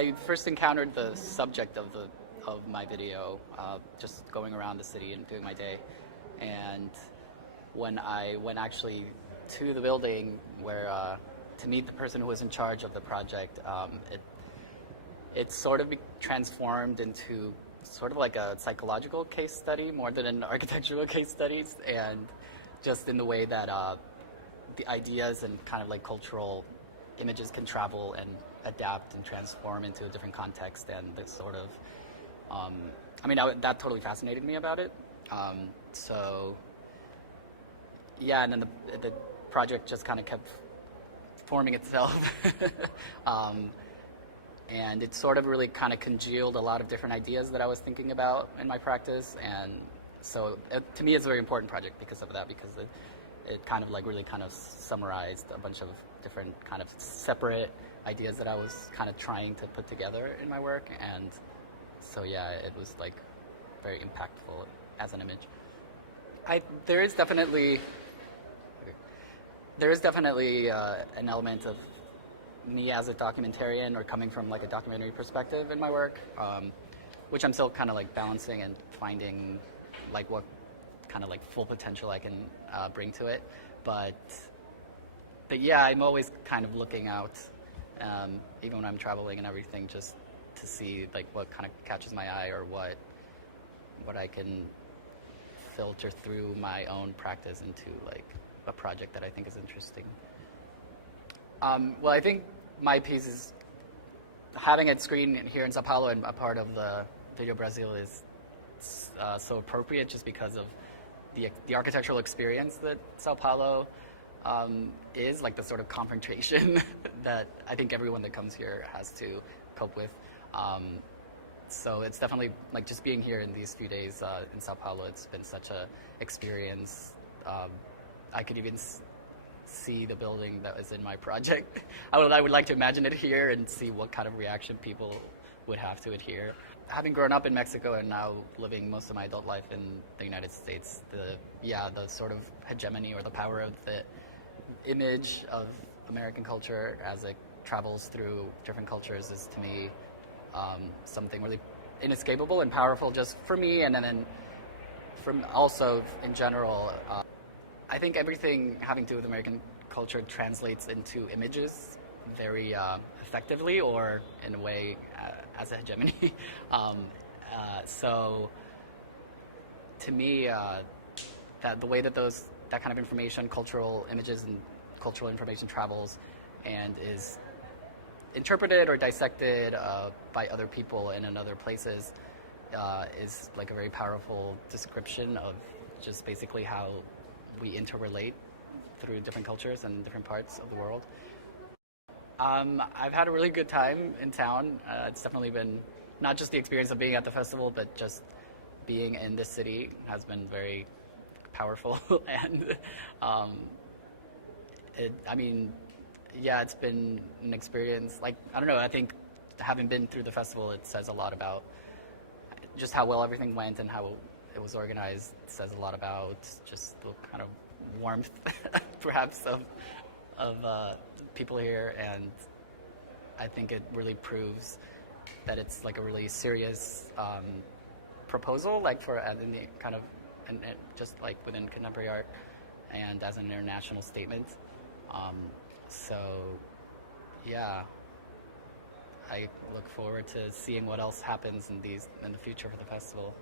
I first encountered the subject of my video just going around the city and doing my day, and when I went actually to the building where to meet the person who was in charge of the project, it sort of transformed into sort of like a psychological case study more than an architectural case study, and just in the way that the ideas and kind of like cultural images can travel and adapt and transform into a different context, and this sort of that totally fascinated me about it. So yeah, and then the project just kind of kept forming itself. And it sort of really kind of congealed a lot of different ideas that I was thinking about in my practice, and so to me it's a very important project because of that, because it kind of like really kind of summarized a bunch of different kind of separate ideas that I was kind of trying to put together in my work, and so yeah, it was like very impactful as an image. There is definitely an element of me as a documentarian, or coming from like a documentary perspective in my work, which I'm still kind of like balancing and finding like what kind of like full potential I can bring to it. But yeah, I'm always kind of looking out, even when I'm traveling and everything, just to see like what kind of catches my eye, or what I can filter through my own practice into like a project that I think is interesting. Well, I think my piece is having it screened here in São Paulo and a part of the Video Brazil is so appropriate, just because of the architectural experience that São Paulo is, like the sort of confrontation that I think everyone that comes here has to cope with. So it's definitely like just being here in these few days in São Paulo, it's been such a experience. I could even see the building that was in my project. I would like to imagine it here and see what kind of reaction people would have to it here. Having grown up in Mexico and now living most of my adult life in the United States, the sort of hegemony or the power of the image of American culture as it travels through different cultures is, to me, something really inescapable and powerful, just for me, and then from also in general. I think everything having to do with American culture translates into images very effectively, or in a way as a hegemony. So to me, that the way that that kind of information, cultural images and cultural information travels and is interpreted or dissected by other people and in other places is like a very powerful description of just basically how we interrelate through different cultures and different parts of the world. I've had a really good time in town. It's definitely been not just the experience of being at the festival, but just being in this city has been very powerful. And it's been an experience. Like, I don't know, I think having been through the festival, it says a lot about just how well everything went and how it was organized. It says a lot about just the kind of warmth, perhaps, of people here, and I think it really proves that it's like a really serious proposal, like for in the kind of and just like within contemporary art, and as an international statement. So, yeah, I look forward to seeing what else happens in the future for the festival.